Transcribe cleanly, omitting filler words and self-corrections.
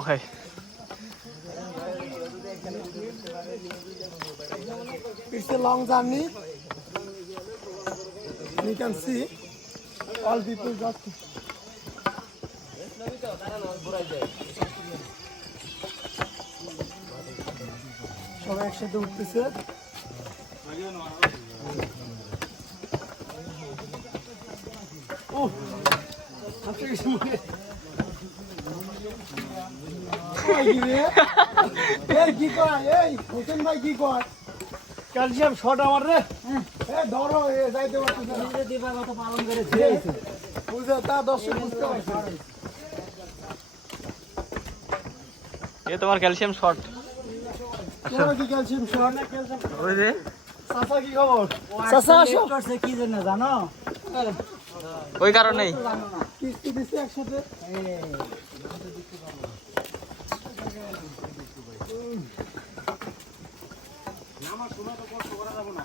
Okay It's a long journey. You can see all people just সবাই একসাথে উঠতেছে কি কয় এই হোসেন ভাই কি কয় ক্যালসিয়াম শট আমার রে ধরো যাইতে পারতেছে দিবা কত পালন করে দিয়েছে বুঝে তা দর্শক বুঝতে পারছে এ তোমার ক্যালসিয়াম শট তোমার কি ক্যালসিয়াম শট ওই যে চাচা কি খবর চাচা আসো করছে কি জন্য জানো ওই কারণেই কিস্তি দিছি একসাথে নামার সময় তো কষ্ট করা যাবে না